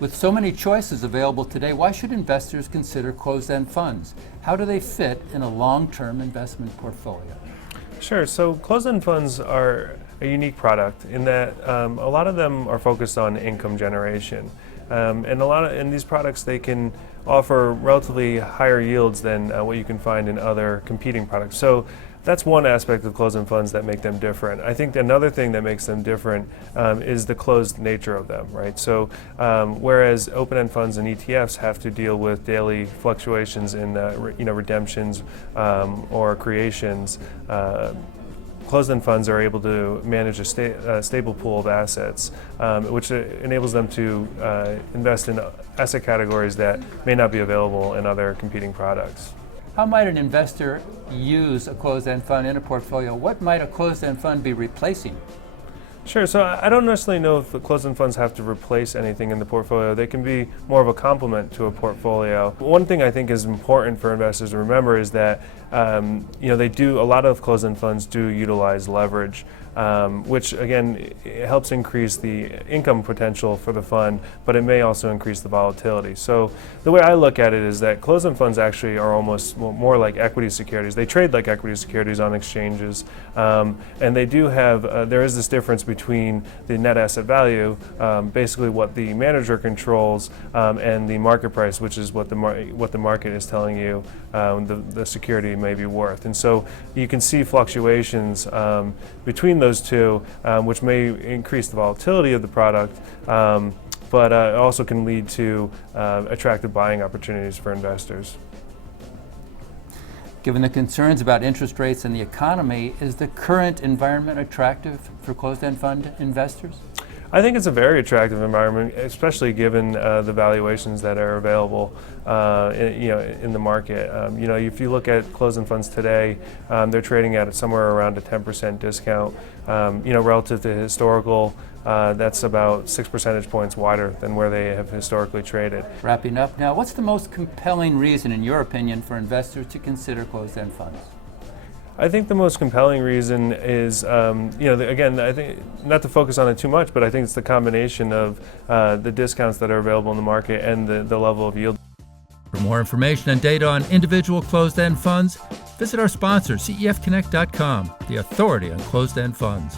With so many choices available today, why should investors consider closed-end funds? How do they fit in a long-term investment portfolio? Sure. So closed-end funds are a unique product in that a lot of them are focused on income generation, and in these products they can offer relatively higher yields than what you can find in other competing products. So that's one aspect of closed-end funds that make them different. I think another thing that makes them different is the closed nature of them, right? So whereas open-end funds and ETFs have to deal with daily fluctuations in redemptions or creations, closed-end funds are able to manage a stable pool of assets, which enables them to invest in asset categories that may not be available in other competing products. How might an investor use a closed-end fund in a portfolio? What might a closed-end fund be replacing? Sure. So I don't necessarily know if the closed-end funds have to replace anything in the portfolio. They can be more of a complement to a portfolio. One thing I think is important for investors to remember is that a lot of closed-end funds do utilize leverage, which again helps increase the income potential for the fund, but it may also increase the volatility. So the way I look at it is that closed-end funds actually are almost more like equity securities. They trade like equity securities on exchanges, and they do have, there is this difference between the net asset value, basically what the manager controls, and the market price, which is what the market is telling you the security may be worth. And so you can see fluctuations between those two, which may increase the volatility of the product, but it also can lead to attractive buying opportunities for investors. Given the concerns about interest rates and the economy, is the current environment attractive for closed-end fund investors? I think it's a very attractive environment, especially given the valuations that are available in the market. If you look at closed-end funds today, they're trading at somewhere around a 10% discount. Relative to historical, that's about 6 percentage points wider than where they have historically traded. Wrapping up now, what's the most compelling reason, in your opinion, for investors to consider closed-end funds? I think the most compelling reason is, again, I think not to focus on it too much, but I think it's the combination of the discounts that are available in the market and the level of yield. For more information and data on individual closed-end funds, visit our sponsor, cefconnect.com, the authority on closed-end funds.